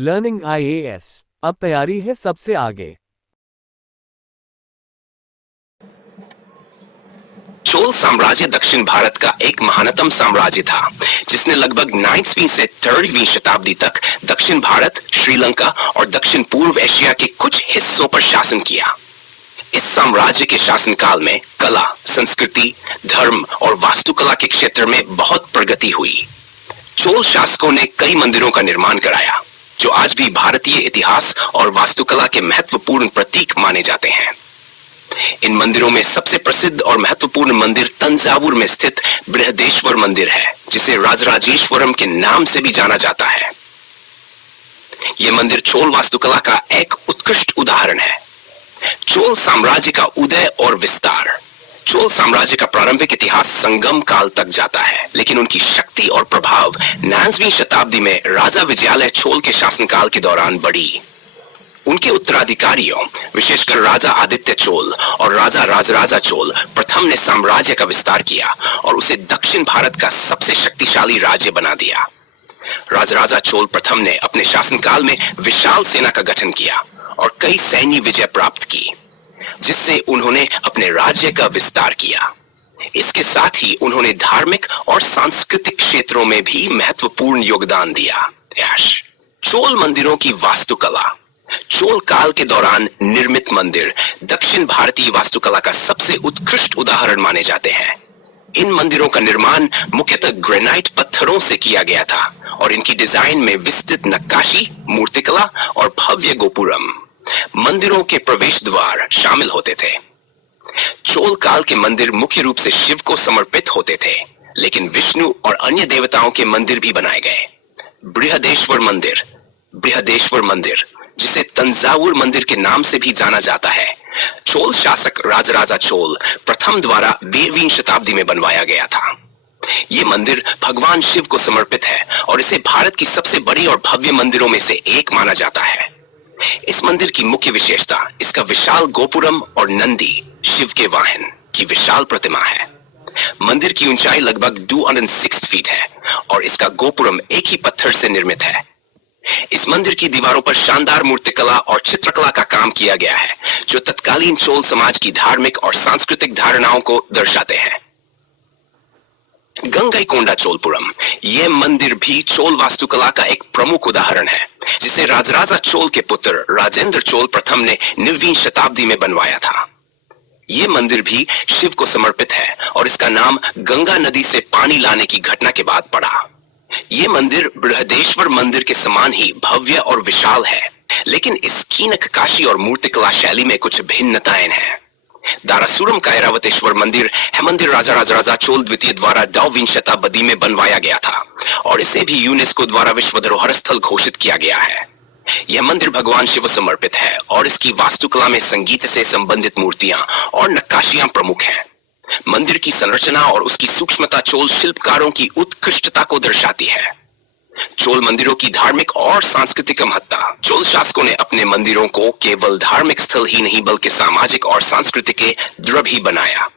Learning IAS अब तैयारी है सबसे आगे। चोल साम्राज्य दक्षिण भारत का एक महानतम साम्राज्य था, जिसने लगभग 9वीं से 13वीं शताब्दी तक दक्षिण भारत, श्रीलंका और दक्षिण पूर्व एशिया के कुछ हिस्सों पर शासन किया। इस साम्राज्य के शासनकाल में कला, संस्कृति, धर्म और वास्तुकला के क्षेत्र में बहुत प्रगति हुई। चोल शासकों ने कई मंदिरों का निर्माण कराया, जो आज भी भारतीय इतिहास और वास्तुकला के महत्वपूर्ण प्रतीक माने जाते हैं। इन मंदिरों में सबसे प्रसिद्ध और महत्वपूर्ण मंदिर तंजावुर में स्थित बृहदेश्वर मंदिर है, जिसे राजराजेश्वरम के नाम से भी जाना जाता है। यह मंदिर चोल वास्तुकला का एक उत्कृष्ट उदाहरण है। चोल साम्राज्य का उदय और विस्तार। चोल साम्राज्य का प्रारंभिक इतिहास संगम काल तक जाता है, लेकिन उनकी शक्ति और प्रभाव 9वीं शताब्दी में राजा विजयालय चोल के शासनकाल के दौरान बढ़ी। उनके उत्तराधिकारियों, विशेषकर राजा आदित्य चोल और राजा राजराजा चोल प्रथम ने साम्राज्य का विस्तार किया और उसे दक्षिण भारत का सबसे शक्तिशाली राज्य बना दिया। राजराजा चोल प्रथम ने अपने शासनकाल में विशाल सेना का गठन किया और कई सैन्य विजय प्राप्त की, जिससे उन्होंने अपने राज्य का विस्तार किया। इसके साथ ही उन्होंने धार्मिक और सांस्कृतिक क्षेत्रों में भी महत्वपूर्ण योगदान दिया। चोल मंदिरों की वास्तुकला। चोल काल के दौरान निर्मित मंदिर दक्षिण भारतीय वास्तुकला का सबसे उत्कृष्ट उदाहरण माने जाते हैं। इन मंदिरों का निर्माण मुख्यतः ग्रेनाइट पत्थरों से किया गया था और इनकी डिजाइन में विस्तृत नक्काशी, मूर्तिकला और भव्य गोपुरम, मंदिरों के प्रवेश द्वार शामिल होते थे। चोल काल के मंदिर मुख्य रूप से शिव को समर्पित होते थे, लेकिन विष्णु और अन्य देवताओं के मंदिर भी बनाए गए। बृहदेश्वर मंदिर, जिसे तंजावुर मंदिर के नाम से भी जाना जाता है, चोल शासक राजराजा चोल प्रथम द्वारा 12वीं शताब्दी में बनवाया गया था। यह मंदिर भगवान शिव को समर्पित है और इसे भारत की सबसे बड़ी और भव्य मंदिरों में से एक माना जाता है। इस मंदिर की मुख्य विशेषता इसका विशाल गोपुरम और नंदी, शिव के वाहन, की विशाल प्रतिमा है। मंदिर की ऊंचाई लगभग 206 फीट है और इसका गोपुरम एक ही पत्थर से निर्मित है। इस मंदिर की दीवारों पर शानदार मूर्तिकला और चित्रकला का काम किया गया है, जो तत्कालीन चोल समाज की धार्मिक और सांस्कृतिक धारणाओं को दर्शाते हैं। गंगईकोंडा चोलपुरम। यह मंदिर भी चोल वास्तुकला का एक प्रमुख उदाहरण है, जिसे राजराजा चोल के पुत्र राजेंद्र चोल प्रथम ने 9वीं शताब्दी में बनवाया था। यह मंदिर भी शिव को समर्पित है और इसका नाम गंगा नदी से पानी लाने की घटना के बाद पड़ा। यह मंदिर बृहदेश्वर मंदिर के समान ही भव्य और विशाल है, लेकिन इसकी नक्काशी और मूर्तिकला शैली में कुछ भिन्नताएं हैं। दारासुरम का ऐरावतेश्वर मंदिर हेमंदिर राजा राजराजा चोल द्वितीय द्वारा 9वीं शताब्दी में बनवाया गया था और इसे भी यूनेस्को द्वारा विश्व धरोहर स्थल घोषित किया गया है। यह मंदिर भगवान शिव समर्पित है और इसकी वास्तुकला में संगीत से संबंधित मूर्तियां और नक्काशियां प्रमुख हैं। मंदिर की संरचना और उसकी सूक्ष्मता चोल शिल्पकारों की उत्कृष्टता को दर्शाती है। चोल मंदिरों की धार्मिक और सांस्कृतिक महत्ता। चोल शासकों ने अपने मंदिरों को केवल धार्मिक स्थल ही नहीं बल्कि सामाजिक और सांस्कृतिक द्रव्य भी बनाया।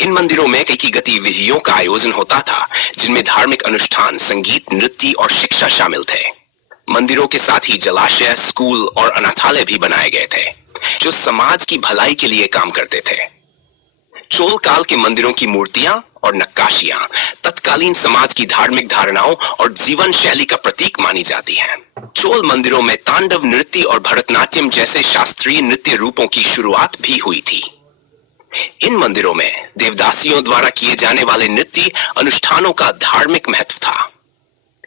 इन मंदिरों में कई गतिविधियों का आयोजन होता था, जिनमें धार्मिक अनुष्ठान, संगीत, नृत्य और शिक्षा शामिल थे। मंदिरों के साथ ही जलाशय, स्कूल और अनाथालय भी बनाए गए थे, जो समाज की भलाई के लिए काम करते थे। चोल काल के मंदिरों की मूर्तियां और नक्काशियां तत्कालीन समाज की धार्मिक धारणाओं और जीवन शैली का प्रतीक मानी जाती हैं। चोल मंदिरों में तांडव नृत्य और भरतनाट्यम जैसे शास्त्रीय नृत्य रूपों की शुरुआत भी हुई थी। इन मंदिरों में देवदासियों द्वारा किए जाने वाले नृत्य अनुष्ठानों का धार्मिक महत्व था।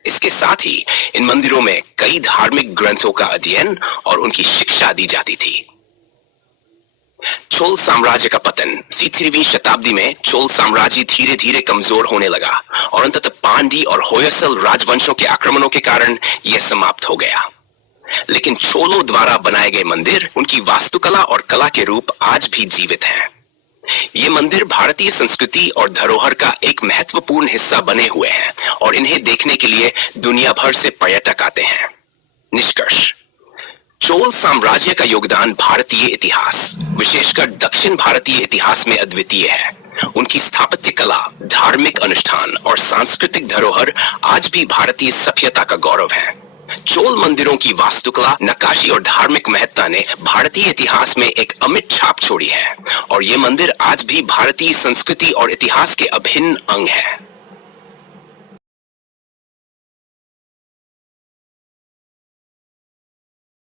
इसके साथ ही इन मंदिरों में कई धार्मिक ग्रंथों का अध्ययन और उनकी शिक्षा दी जाती थी। चोल साम्राज्य का पतन। 3वीं शताब्दी में चोल साम्राज्य धीरे धीरे कमजोर होने लगा और अंततः पांडी और होयसल राजवंशों के आक्रमणों के कारण यह समाप्त हो गया। लेकिन चोलों द्वारा बनाए गए मंदिर, उनकी वास्तुकला और कला के रूप आज भी जीवित हैं। ये मंदिर भारतीय संस्कृति और धरोहर का एक महत्वपूर्ण हिस्सा बने हुए हैं और इन्हें देखने के लिए दुनिया भर से पर्यटक आते हैं। निष्कर्ष। चोल साम्राज्य का योगदान भारतीय इतिहास, विशेषकर दक्षिण भारतीय इतिहास में अद्वितीय है। उनकी स्थापत्य कला, धार्मिक अनुष्ठान और सांस्कृतिक धरोहर आज भी भारतीय सभ्यता का गौरव है। चोल मंदिरों की वास्तुकला, नक्काशी और धार्मिक महत्ता ने भारतीय इतिहास में एक अमिट छाप छोड़ी है और ये मंदिर आज भी भारतीय संस्कृति और इतिहास के अभिन्न अंग है।